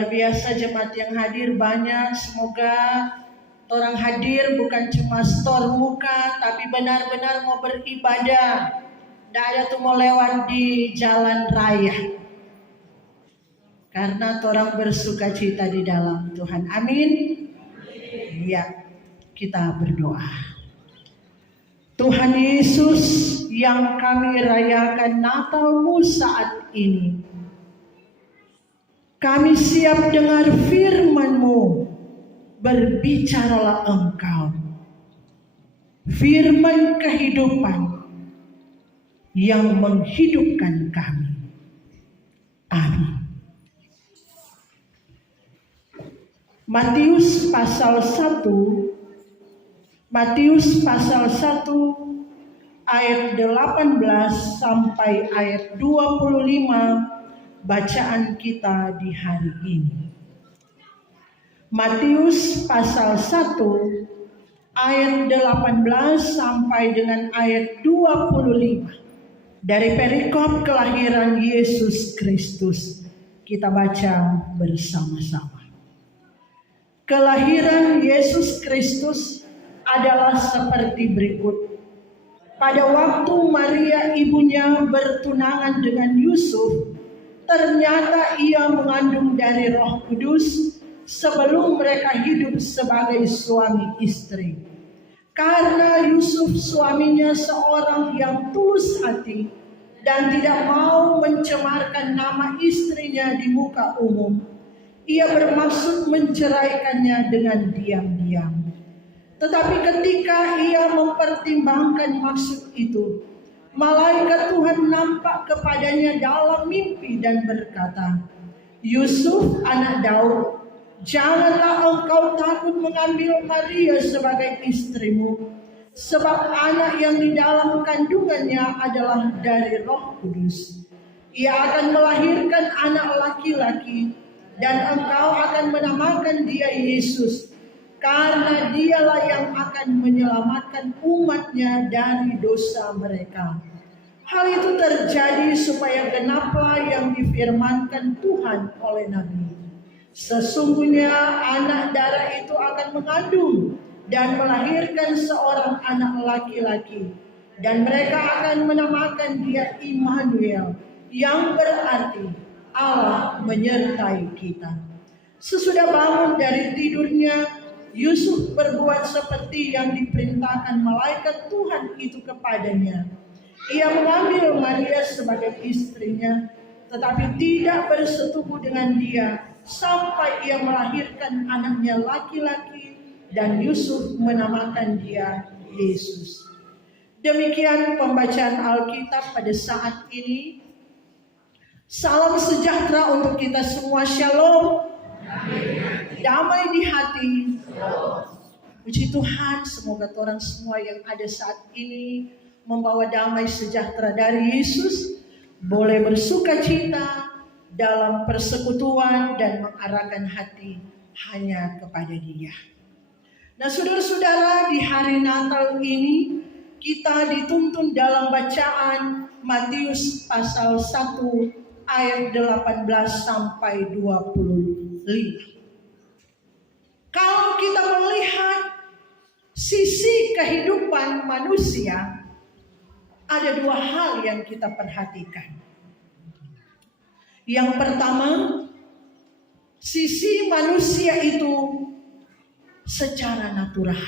Luar biasa jemaat yang hadir banyak. Semoga orang hadir bukan cuma store muka, tapi benar-benar mau beribadah. Daya tuh mau lewat di jalan raya. Karena orang bersuka cita di dalam Tuhan. Amin. Ya, kita berdoa. Tuhan Yesus yang kami rayakan Natal-Mu saat ini. Kami siap dengar firman-Mu. Berbicaralah Engkau. Firman kehidupan yang menghidupkan kami. Amin. Matius pasal 1 ayat 18 sampai ayat 25 bacaan kita di hari ini. Matius pasal 1 ayat 18 sampai dengan ayat 25 dari perikop kelahiran Yesus Kristus. Kita baca bersama-sama. Kelahiran Yesus Kristus adalah seperti berikut. Pada waktu Maria ibunya bertunangan dengan Yusuf, ternyata ia mengandung dari Roh Kudus sebelum mereka hidup sebagai suami istri. Karena Yusuf suaminya seorang yang tulus hati dan tidak mau mencemarkan nama istrinya di muka umum, ia bermaksud menceraikannya dengan diam-diam. Tetapi ketika ia mempertimbangkan maksud itu, malaikat Tuhan nampak kepadanya dalam mimpi dan berkata, "Yusuf, anak Daud, janganlah engkau takut mengambil Maria sebagai istrimu, sebab anak yang di dalam kandungannya adalah dari Roh Kudus. Ia akan melahirkan anak laki-laki, dan engkau akan menamakan dia Yesus, karena dialah yang akan menyelamatkan umatnya dari dosa mereka." Hal itu terjadi supaya genaplah yang difirmankan Tuhan oleh Nabi. Sesungguhnya anak darah itu akan mengandung dan melahirkan seorang anak laki-laki, dan mereka akan menamakan dia Immanuel, yang berarti Allah menyertai kita. Sesudah bangun dari tidurnya, Yusuf berbuat seperti yang diperintahkan malaikat Tuhan itu kepadanya. Ia mengambil Maria sebagai istrinya, tetapi tidak bersetubuh dengan dia sampai ia melahirkan anaknya laki-laki, dan Yusuf menamakan dia Yesus. Demikian pembacaan Alkitab pada saat ini. Salam sejahtera untuk kita semua. Shalom. Damai di hati. Puji Tuhan, semoga orang semua yang ada saat ini membawa damai sejahtera dari Yesus, boleh bersuka cita dalam persekutuan dan mengarahkan hati hanya kepada Dia. Nah, saudara-saudara, di hari Natal ini kita dituntun dalam bacaan Matius pasal 1 ayat 18 sampai 25. Kalau kita melihat sisi kehidupan manusia, ada dua hal yang kita perhatikan. Yang pertama, sisi manusia itu secara natural,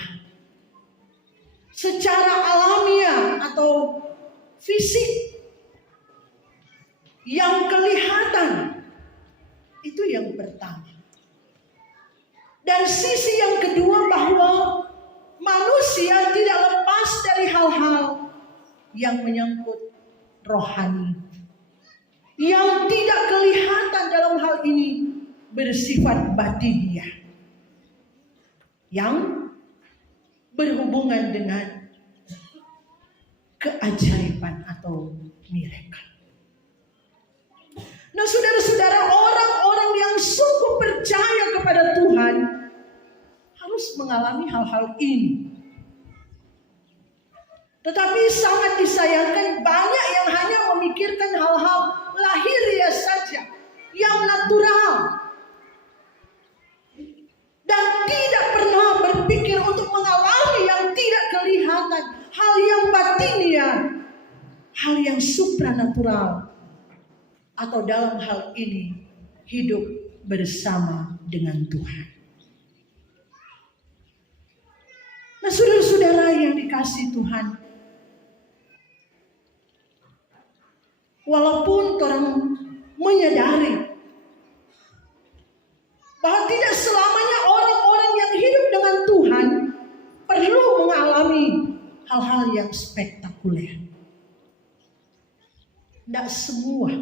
secara alamiah atau fisik, yang kelihatan. Itu yang pertama. Dan sisi yang kedua, bahwa manusia tidak lepas dari hal-hal yang menyangkut rohani, yang tidak kelihatan dalam hal ini bersifat batiniah, yang berhubungan dengan keajaiban atau miracle. Nah, saudara-saudara, orang-orang yang sungguh percaya kepada Tuhan harus mengalami hal-hal ini. Tetapi sangat disayangkan, banyak yang hanya memikirkan hal-hal lahiriah saja, yang natural, hal yang batinia, hal yang supranatural, atau dalam hal ini hidup bersama dengan Tuhan. Nah, saudara-saudara yang dikasihi Tuhan, walaupun orang menyadari bahwa tidak selamanya orang-orang yang hidup dengan Tuhan perlu mengalami hal-hal yang spektakuler. Tidak semua.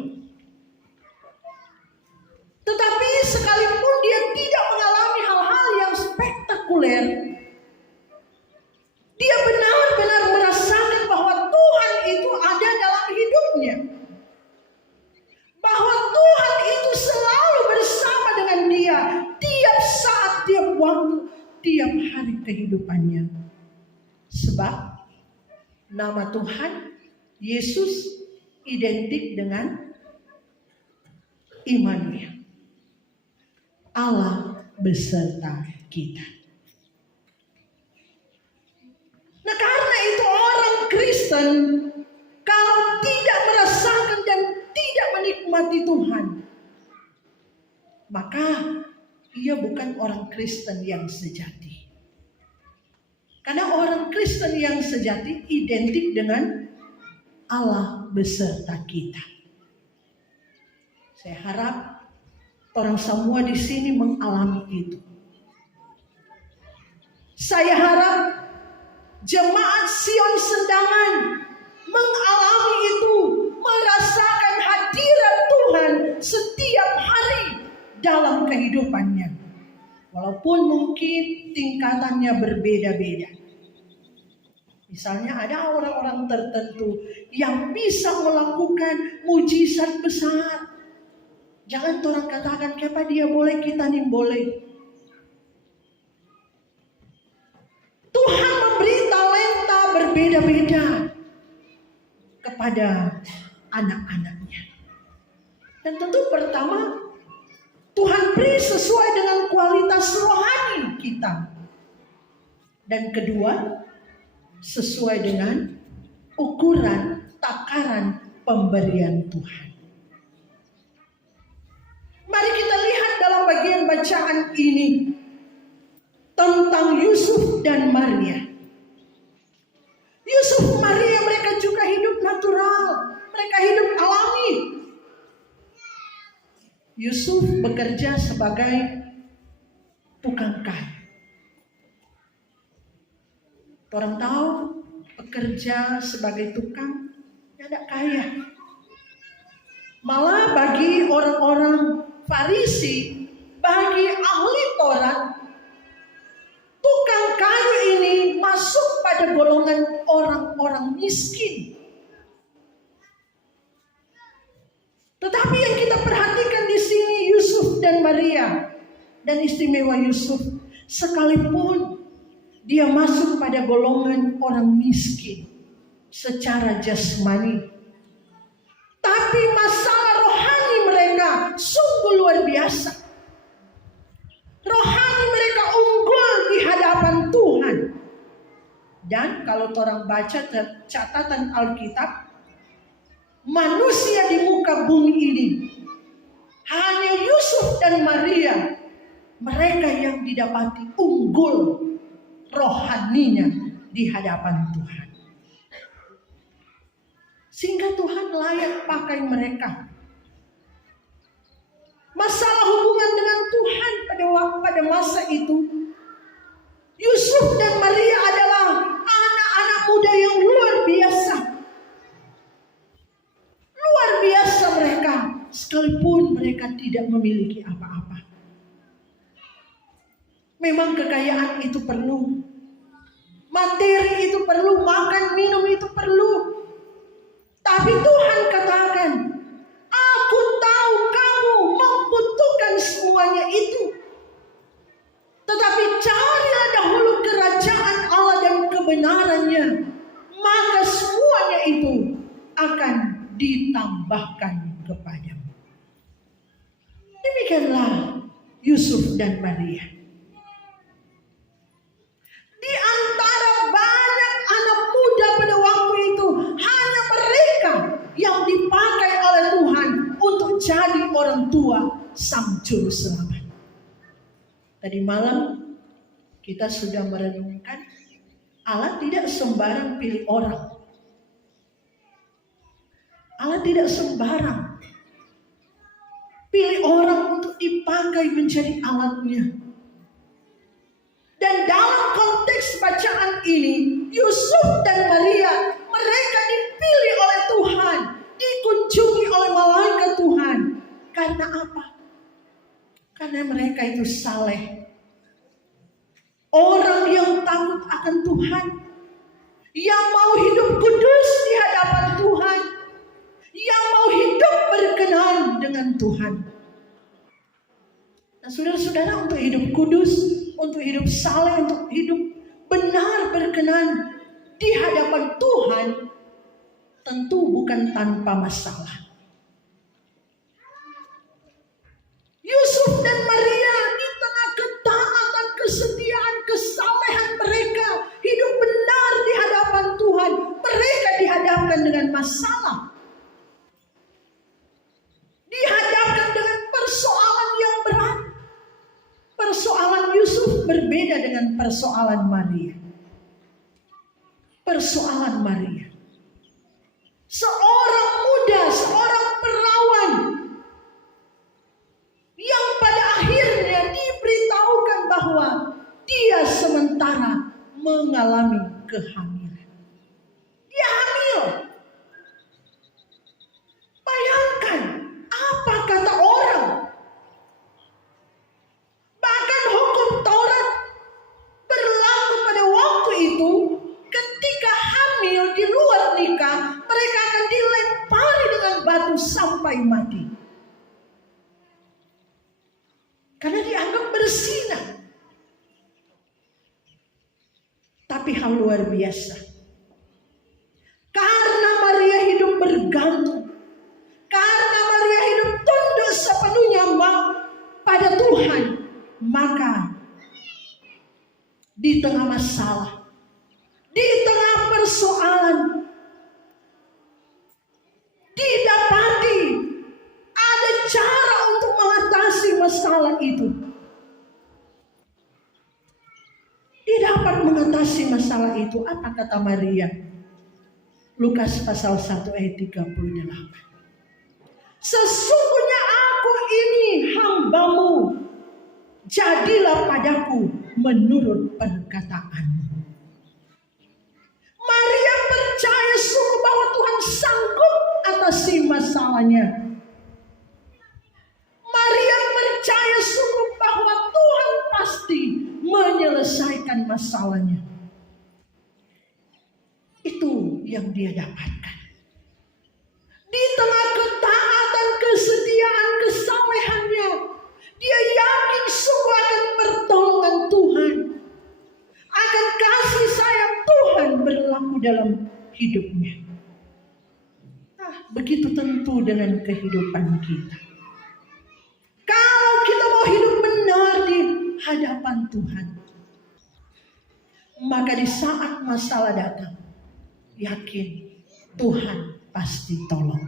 Tetapi sekalipun dia tidak mengalami hal-hal yang spektakuler, dia benar-benar merasakan bahwa Tuhan itu ada dalam hidupnya. Bahwa Tuhan itu selalu bersama dengan dia. Tiap saat, tiap waktu, tiap hari kehidupannya. Sebab nama Tuhan Yesus identik dengan Immanuel, Allah beserta kita. Nah, karena itu orang Kristen kalau tidak merasakan dan tidak menikmati Tuhan, maka ia bukan orang Kristen yang sejati. Karena orang Kristen yang sejati identik dengan Allah beserta kita. Saya harap orang semua di sini mengalami itu. Saya harap jemaat Sion Sendangan mengalami itu, merasakan hadirat Tuhan setiap hari dalam kehidupannya. Walaupun mungkin tingkatannya berbeda-beda. Misalnya ada orang-orang tertentu yang bisa melakukan mujizat besar. Jangan orang katakan kenapa dia boleh, kita nih boleh. Tuhan memberi talenta berbeda-beda kepada anak-anaknya. Dan tentu pertama, Tuhan beri sesuai dengan kualitas rohani kita. Dan kedua, sesuai dengan ukuran takaran pemberian Tuhan. Mari kita lihat dalam bagian bacaan ini tentang Yusuf dan Maria. Yusuf, Maria, mereka juga hidup natural, mereka hidup alami. Yusuf bekerja sebagai tukang kayu. Orang tahu bekerja sebagai tukang tidak kaya. Malah bagi orang-orang Farisi, bagi ahli Taurat, tukang kayu ini masuk pada golongan orang-orang miskin. Tetapi yang kita perhatikan di sini Yusuf dan Maria, dan istimewa Yusuf, sekalipun dia masuk pada golongan orang miskin secara jasmani, tapi masalah rohani mereka sungguh luar biasa. Rohani mereka unggul di hadapan Tuhan. Dan kalau orang baca catatan Alkitab, manusia di muka bumi ini hanya Yusuf dan Maria, mereka yang didapati unggul rohaninya di hadapan Tuhan. Sehingga Tuhan layak pakai mereka. Masalah hubungan dengan Tuhan pada masa itu, Yusuf dan Maria adalah anak-anak muda yang luar biasa. Luar biasa mereka, sekalipun mereka tidak memiliki apa-apa. Memang kekayaan itu perlu, materi itu perlu, makan minum itu perlu. Tapi Tuhan katakan, aku tahu kamu membutuhkan semuanya itu. Tetapi carilah dahulu kerajaan Allah dan kebenarannya, maka semuanya itu akan ditambahkan kepadamu. Demikianlah Yusuf dan Maria. Di antara banyak anak muda pada orang tua Sang Juru Selamat. Tadi malam kita sudah merenungkan Allah tidak sembarang pilih orang. Allah tidak sembarang pilih orang untuk dipakai menjadi alatnya. Dan dalam konteks bacaan ini, Yusuf dan Maria, mereka dipilih oleh Tuhan, dikunjungi oleh malaikat Tuhan. Karena apa? Karena mereka itu saleh. Orang yang takut akan Tuhan, yang mau hidup kudus di hadapan Tuhan, yang mau hidup berkenan dengan Tuhan. Nah, saudara-saudara, untuk hidup kudus, untuk hidup saleh, untuk hidup benar berkenan di hadapan Tuhan, tentu bukan tanpa masalah. Yusuf dan Maria di tengah ketaatan, kesetiaan, kesalehan mereka, hidup benar di hadapan Tuhan, mereka dihadapkan dengan masalah. Dihadapkan dengan persoalan yang berat. Persoalan Yusuf berbeda dengan persoalan Maria. Persoalan Maria, seorang muda, seorang perawan yang pada akhirnya diberitahukan bahwa dia sementara mengalami kehamilan. Dia hamil. Bayangkan apa kata orang. Bahkan hukum Taurat berlaku pada waktu itu. Ketika hamil di luar nikah, mereka akan dilempari dengan batu sampai mati. Karena dianggap berzina. Tapi hal luar biasa. Karena Maria hidup bergantung. Karena Maria hidup tunduk sepenuhnya pada Tuhan. Maka di tengah masalah, di tengah persoalan, didapati ada cara untuk mengatasi masalah itu. Dia dapat mengatasi masalah itu. Apa kata Maria? Lukas pasal 1 ayat 38. Sesungguhnya aku ini hambamu, jadilah padaku menurut perkataanmu. Maria percaya sungguh bahwa Tuhan sanggup atasi masalahnya. Maria percaya sungguh bahwa Tuhan pasti menyelesaikan masalahnya. Itu yang dia dapatkan. Di tengah ketaatan, kesetiaan, kesalehannya, dia yakin sungguh akan pertolongan Tuhan, akan kasih sayang Tuhan berlaku dalam hidupnya. Nah, begitu tentu dengan kehidupan kita. Kalau kita mau hidup benar di hadapan Tuhan, maka di saat masalah datang, yakin Tuhan pasti tolong.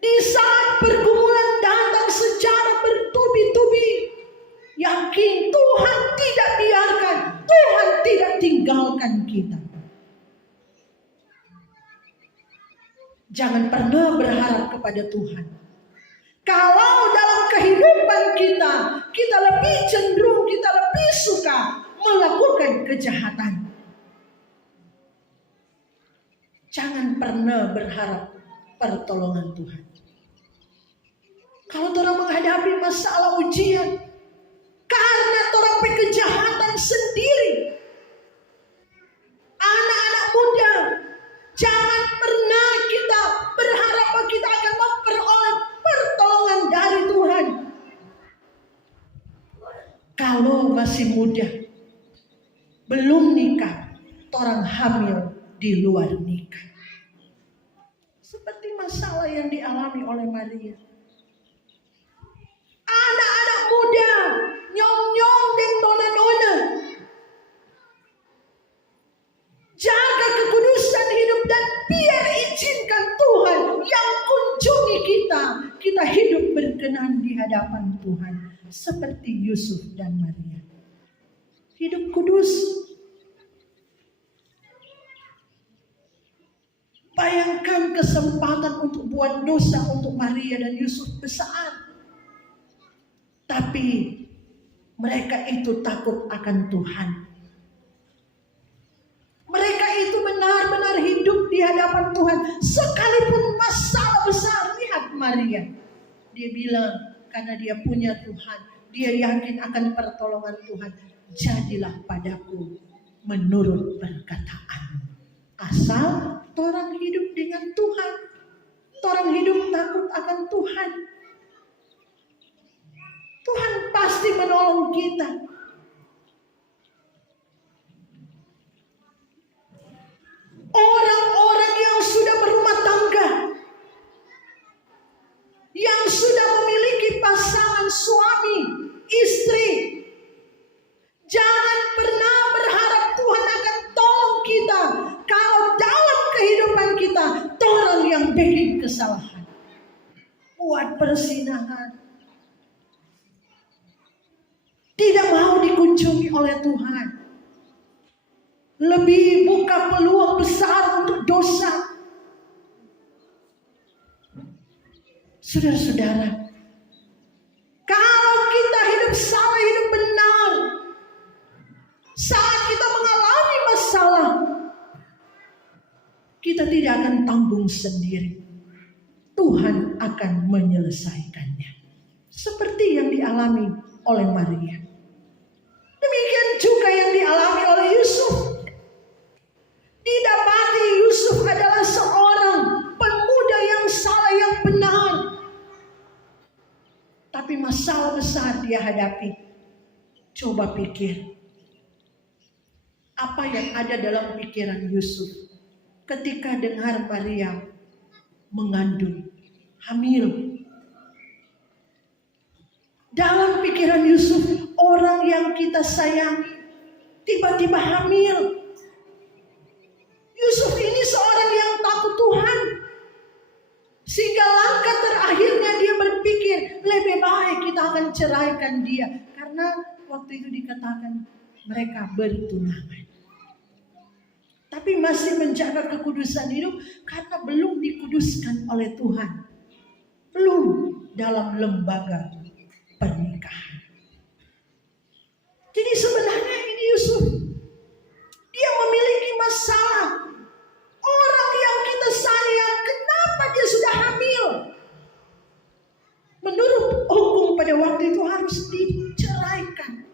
Di saat pergumulan datang secara bertubi-tubi, yakin Tuhan tidak biarkan, Tuhan tidak tinggalkan kita. Jangan pernah berharap kepada Tuhan. Kalau dalam kehidupan kita, kita lebih cenderung, kita lebih suka melakukan kejahatan. Jangan pernah berharap pertolongan Tuhan. Kalau orang menghadapi masalah ujian, karena orang kejahatan sendiri, anak-anak muda, jangan pernah kita berharap bahwa kita akan memperoleh pertolongan dari Tuhan. Kalau masih muda, belum nikah, orang hamil di luar nikah. Seperti masalah yang dialami oleh Maria. Anak-anak muda, nyong-nyong dan nona-nona, jaga kekudusan hidup dan biar izinkan Tuhan yang kunjungi kita berkenan di hadapan Tuhan seperti Yusuf dan Maria. Hidup kudus. Bayangkan kesempatan untuk buat dosa untuk Maria dan Yusuf besar. Tapi mereka itu takut akan Tuhan. Mereka itu benar-benar hidup di hadapan Tuhan. Sekalipun masalah besar. Lihat Maria. Dia bilang karena dia punya Tuhan. Dia yakin akan pertolongan Tuhan. Jadilah padaku menurut perkataanmu. Asal orang hidup dengan Tuhan. Orang hidup takut akan Tuhan. Tuhan pasti menolong kita. Orang-orang yang sudah berumah tangga, yang sudah memiliki pasangan suami, istri, jangan pernah berharap Tuhan akan tolong kita kalau dalam kehidupan kita orang yang bikin kesalahan, buat persinahan, tidak mau dikunjungi oleh Tuhan. Lebih buka peluang besar untuk dosa. Saudara-saudara, kalau kita hidup salah, hidup benar, saat kita mengalami masalah, kita tidak akan tanggung sendiri. Tuhan akan menyelesaikannya. Seperti yang dialami oleh Maria. Demikian juga yang dialami oleh Yusuf. Didapati Yusuf adalah seorang pemuda yang salah, yang benar. Tapi masalah besar dia hadapi. Coba pikir. Apa yang ada dalam pikiran Yusuf ketika dengar Maria mengandung, hamil. Dalam pikiran Yusuf, orang yang kita sayangi tiba-tiba hamil. Yusuf ini seorang yang takut Tuhan. Sehingga langkah terakhirnya dia berpikir, lebih baik kita akan ceraikan dia. Karena waktu itu dikatakan mereka bertunangan. Tapi masih menjaga kekudusan hidup karena belum dikuduskan oleh Tuhan. Belum dalam lembaga pernikahan. Jadi sebenarnya ini Yusuf, dia memiliki masalah. Orang yang kita sayang, kenapa dia sudah hamil? Menurut hukum pada waktu itu harus diceraikan.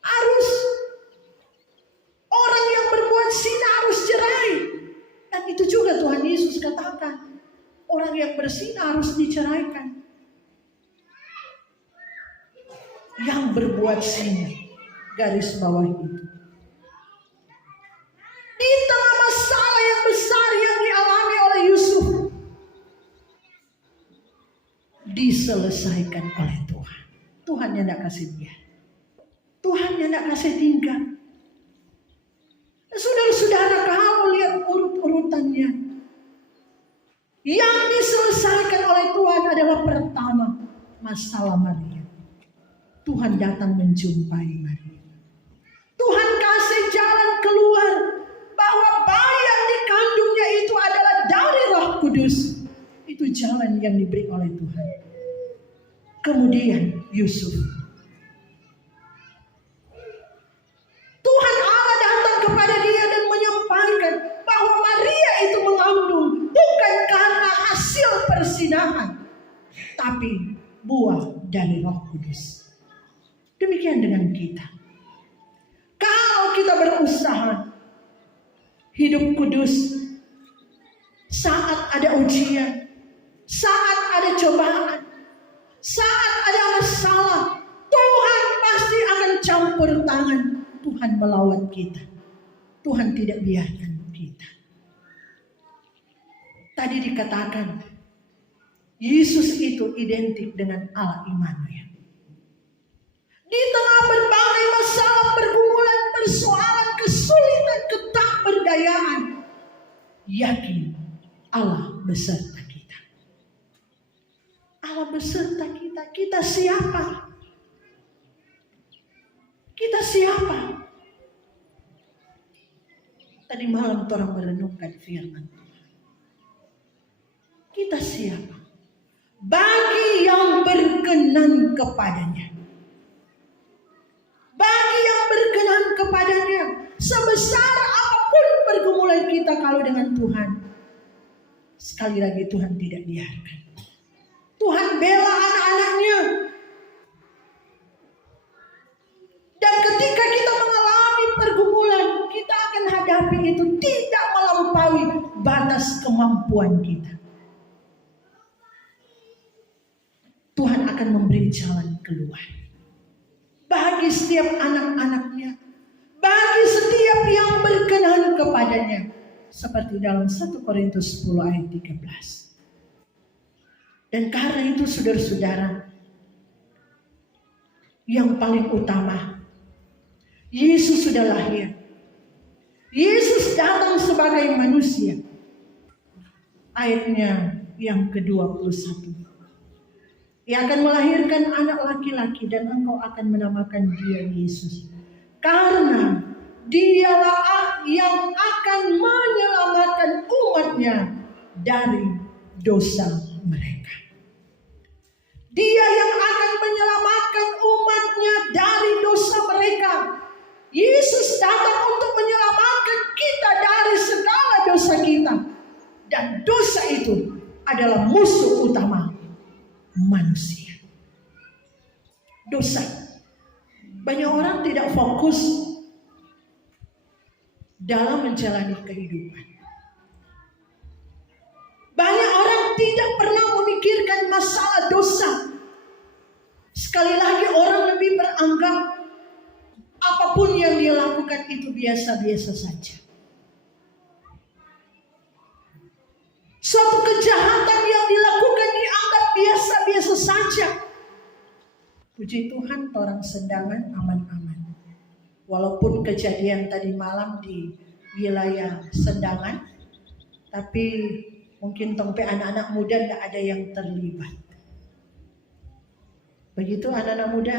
Harus orang yang berbuat zina harus cerai. Dan itu juga Tuhan Yesus katakan, orang yang berzina harus diceraikan. Yang berbuat zina, garis bawah itu. Di tengah masalah yang besar yang dialami oleh Yusuf, diselesaikan oleh Tuhan. Tuhan yang tidak kasih biar. Tuhan yang tidak kasih tinggal. Saudara-saudara, kalau lihat urut-urutannya, yang diselesaikan oleh Tuhan adalah pertama, masalah Maria. Tuhan datang menjumpai Maria. Tuhan kasih jalan keluar bahwa bayi yang dikandungnya itu adalah dari Roh Kudus. Itu jalan yang diberi oleh Tuhan. Kemudian Yusuf, Tuhan Allah datang kepada dia dan menyampaikan bahwa Maria itu mengandung bukan karena hasil persinahan, tapi buah dari Roh Kudus. Demikian dengan kita. Kalau kita berusaha hidup kudus, saat ada ujian, saat ada cobaan, saat ada masalah, Tuhan pasti akan campur tangan. Tuhan melawan kita. Tuhan tidak biarkan kita. Tadi dikatakan, Yesus itu identik dengan Allah Immanuel. Di tengah berbagai masalah, pergumulan, persoalan, kesulitan, ketidakberdayaan, yakin Allah beserta kita. Allah serta kita. Kita siapa? Kita siapa? Tadi malam orang merenungkan firman Tuhan. Kita siapa? Bagi yang berkenan kepadanya. Bagi yang berkenan kepadanya. Sebesar apapun pergumulan kita kalau dengan Tuhan. Sekali lagi Tuhan tidak biarkan. Tuhan bela anak-anaknya. Dan ketika kita mengalami pergumulan, kita akan hadapi itu tidak melampaui batas kemampuan kita. Tuhan akan memberi jalan keluar. Bagi setiap anak-anaknya. Bagi setiap yang berkenan kepadanya. Seperti dalam 1 Korintus 10 ayat 13. Dan karena itu saudara-saudara, yang paling utama, Yesus sudah lahir. Yesus datang sebagai manusia. Ayatnya yang ke-21. Ia akan melahirkan anak laki-laki dan engkau akan menamakan dia Yesus. Karena dialah yang akan menyelamatkan umatnya dari dosa mereka. Dia yang akan menyelamatkan umatnya dari dosa mereka. Yesus datang untuk menyelamatkan kita dari segala dosa kita. Dan dosa itu adalah musuh utama manusia. Dosa. Banyak orang tidak fokus dalam menjalani kehidupan. Banyak orang tidak pernah memikirkan masalah dosa. Sekali lagi orang lebih beranggap apapun yang dia lakukan itu biasa-biasa saja. Suatu kejahatan yang dilakukan dianggap biasa-biasa saja. Puji Tuhan, orang Sendangan aman-aman. Walaupun kejadian tadi malam di wilayah Sendangan, tapi mungkin tempe anak-anak muda tidak ada yang terlibat. Begitu anak-anak muda,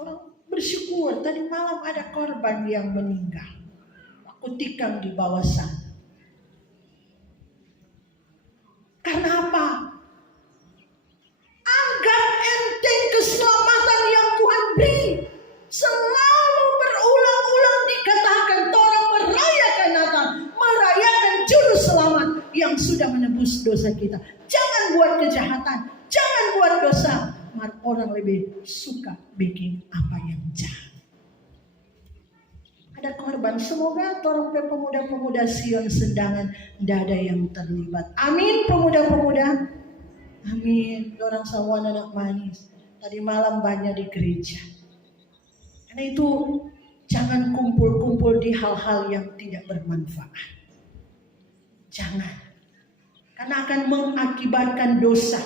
orang bersyukur tadi malam ada korban yang meninggal. Aku tikam di bawah sana. Karena apa? Anggap enteng keselamatan yang Tuhan beri. Selalu berulang-ulang dikatakan orang merayakan Natal, merayakan juru selamat yang sudah menebus dosa kita. Jangan buat kejahatan, jangan buat dosa. Orang lebih suka bikin apa yang jahat. Ada korban, semoga orang pemuda-pemuda Sion Sendangan tidak ada yang terlibat. Amin pemuda-pemuda. Amin. Orang semua anak manis. Tadi malam banyak di gereja. Karena itu jangan kumpul-kumpul di hal-hal yang tidak bermanfaat. Jangan. Karena akan mengakibatkan dosa.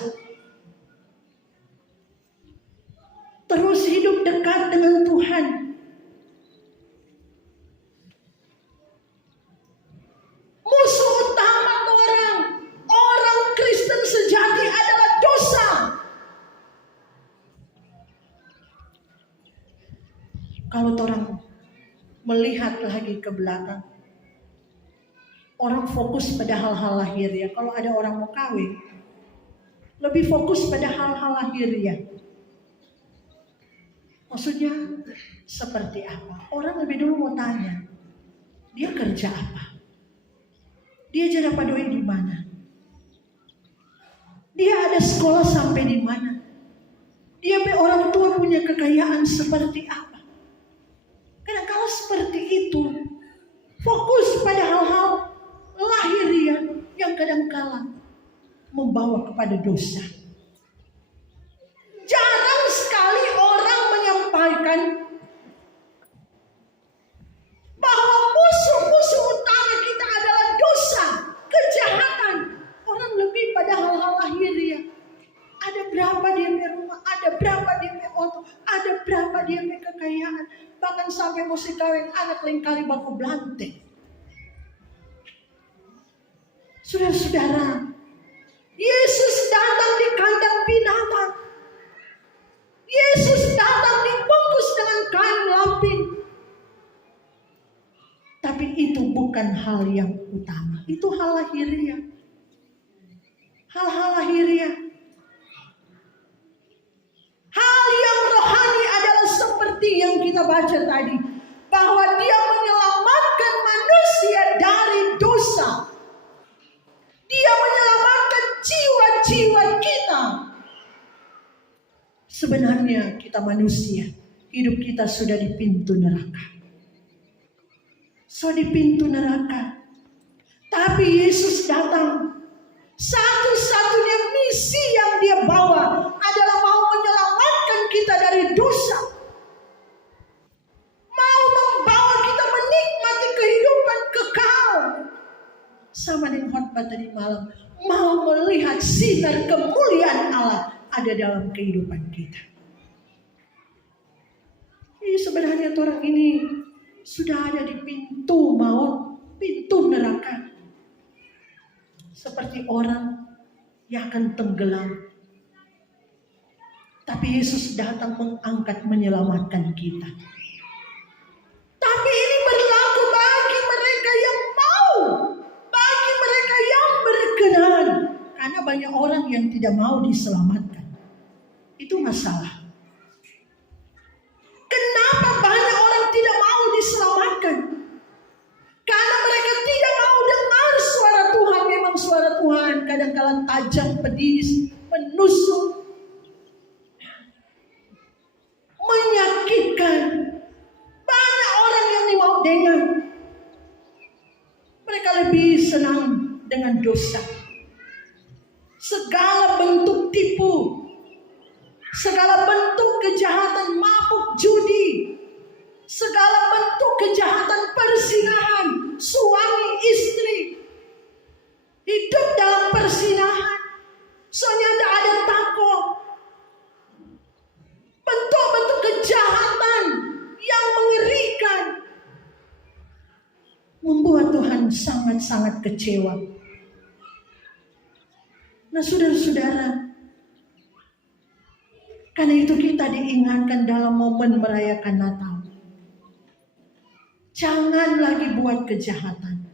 Terus hidup dekat dengan Tuhan. Musuh utama orang Kristen sejati adalah dosa. Kalau orang melihat lagi ke belakang, orang fokus pada hal-hal lahiriah. Kalau ada orang mau kawin, lebih fokus pada hal-hal lahiriah. Maksudnya seperti apa? Orang lebih dulu mau tanya, dia kerja apa? Dia jadi paduin di mana? Dia ada sekolah sampai di mana? Dia orang tua punya kekayaan seperti apa? Karena kalau seperti itu, fokus pada hal-hal lahiriah yang kadang-kala membawa kepada dosa. Jarang sekali orang menyampaikan bahwa musuh-musuh utama kita adalah dosa, kejahatan. Orang lebih pada hal-hal lahiriah. Ada berapa dia punya rumah, ada berapa dia punya auto, ada berapa dia punya kekayaan. Bahkan sampai mesti kawin anak lengkali baku belante. Saudara-saudara, Yesus datang di kandang binatang. Yesus datang dibungkus dengan kain lapin. Tapi itu bukan hal yang utama. Itu hal lahiriah. Hal-hal lahiriah. Hal yang rohani adalah seperti yang kita baca tadi. Bahwa dia menyelamatkan manusia dari dosa. Dia menyelamatkan jiwa-jiwa kita. Sebenarnya kita manusia, hidup kita sudah di pintu neraka. Di pintu neraka. Tapi Yesus datang. Satu-satunya misi yang dia bawa adalah mau menyelamatkan kita dari dosa. Mau membawa kita menikmati kehidupan kekal. Sama dengan khotbah tadi malam. Mau melihat sinar kemuliaan Allah ada dalam kehidupan kita. Ini sebenarnya orang ini sudah ada di pintu maut, pintu neraka. Seperti orang yang akan tenggelam. Tapi Yesus datang mengangkat, menyelamatkan kita. Tapi ini berlaku bagi mereka yang mau, bagi mereka yang berkenan. Karena banyak orang yang tidak mau diselamatkan. Itu masalah. Kenapa banyak orang tidak mau diselamatkan? Karena mereka tidak mau dengar suara Tuhan. Memang suara Tuhan kadang-kala tajam, pedis, menusuk, menyakitkan. Banyak orang yang tidak mau dengar. Mereka lebih senang dengan dosa. Segala bentuk tipu, segala bentuk kejahatan, mabuk judi, segala bentuk kejahatan persinahan, suami istri, hidup dalam persinahan, soalnya tidak ada takut. Bentuk-bentuk kejahatan yang mengerikan membuat Tuhan sangat-sangat kecewa. Nah, saudara-saudara, karena itu kita diingatkan dalam momen merayakan Natal. Jangan lagi buat kejahatan.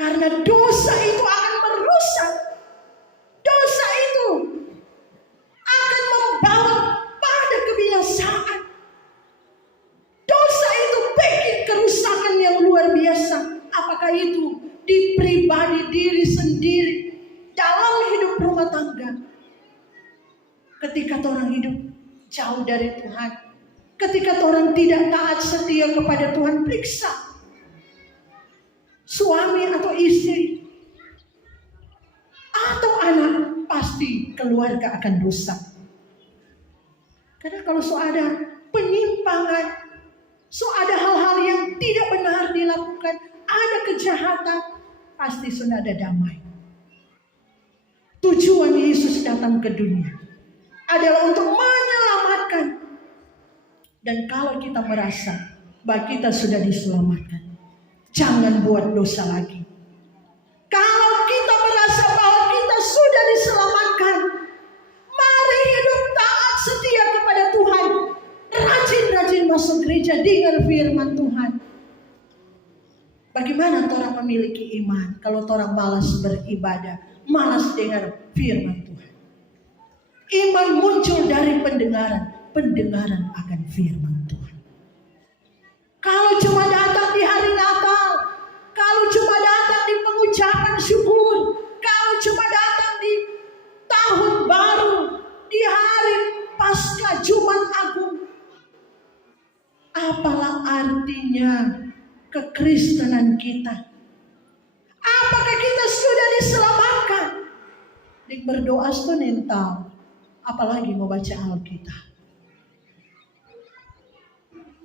Karena dosa itu akan merusak. Dosa itu akan membawa pada kebinasaan. Dosa itu bikin kerusakan yang luar biasa. Apakah itu di pribadi diri sendiri, dalam hidup rumah tangga. Ketika orang hidup jauh dari Tuhan, ketika orang tidak taat setia kepada Tuhan, periksa suami atau istri atau anak, pasti keluarga akan rusak. Karena kalau ada penyimpangan, ada hal-hal yang tidak benar dilakukan, ada kejahatan, pasti sudah ada damai. Tujuan Yesus datang ke dunia adalah untuk menyelamatkan. Dan kalau kita merasa bahwa kita sudah diselamatkan, jangan buat dosa lagi. Kalau kita merasa bahwa kita sudah diselamatkan, mari hidup taat setia kepada Tuhan. Rajin-rajin masuk gereja, dengar firman Tuhan. Bagaimana orang memiliki iman kalau orang malas beribadah, malas dengar firman Tuhan? Iman muncul dari pendengaran akan firman Tuhan. Kalau cuma datang di hari Natal, kalau cuma datang di pengucapan syukur, kalau cuma datang di tahun baru, di hari Paskah, Jumat Agung, apalah artinya kekristenan kita? Apakah kita sudah diselamatkan? Dik berdoa itu nentang, apalagi mau baca Alkitab.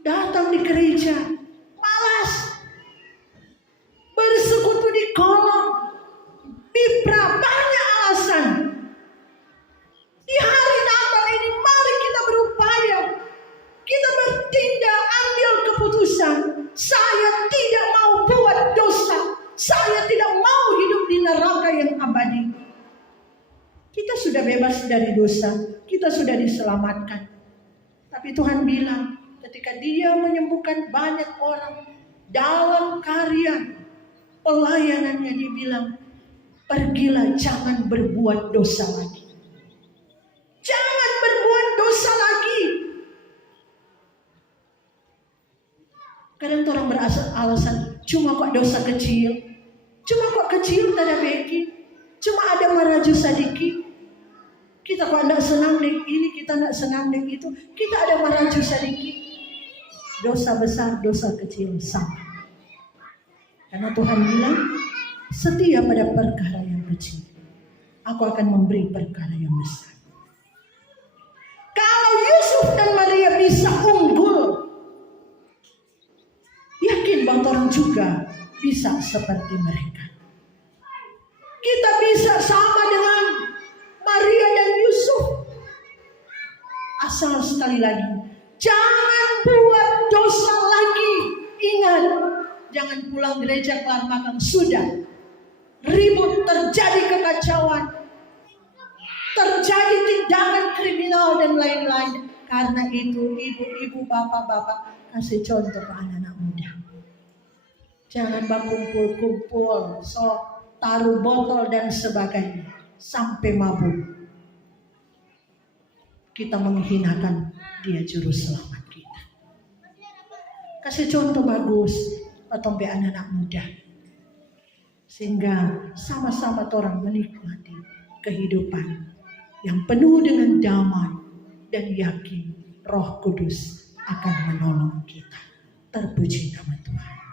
Datang di gereja, malas. Bersekutu di kolom, bibra, banyak alasan. Di hari Natal ini mari kita berupaya, kita bertindak, ambil keputusan. Saya tidak mau buat dosa. Saya tidak mau hidup di neraka. dari dosa, kita sudah diselamatkan. Tapi Tuhan bilang, ketika Dia menyembuhkan banyak orang dalam karya pelayanannya, Dia bilang, pergilah, jangan berbuat dosa lagi. Jangan berbuat dosa lagi. Kadang orang beralasan, cuma kok dosa kecil, cuma kok kecil tak ada beki, cuma ada maraju sedikit. Kita kok tidak senang dengan ini, kita tidak senang dengan itu, kita ada maraju sedikit. Dosa besar, dosa kecil sama. Karena Tuhan bilang, setia pada perkara yang kecil, aku akan memberi perkara yang besar. Kalau Yusuf dan Maria bisa unggul, yakin bahwa orang juga bisa seperti mereka. Kita bisa sama dengan Maria dan Yusuf. Asal sekali lagi, jangan buat dosa lagi. Ingat, jangan pulang gereja kelar makan sudah. Ribut, terjadi kekacauan, terjadi tindakan kriminal dan lain-lain. Karena itu ibu-ibu, bapak-bapak, kasih contoh ke anak-anak muda. Jangan berkumpul-kumpul, taruh botol dan sebagainya sampai mabuk. Kita menghinakan Dia juru selamat kita. Kasih contoh bagus atau anak-anak muda, sehingga sama-sama orang menikmati kehidupan yang penuh dengan damai dan yakin Roh Kudus akan menolong kita. Terpuji nama Tuhan.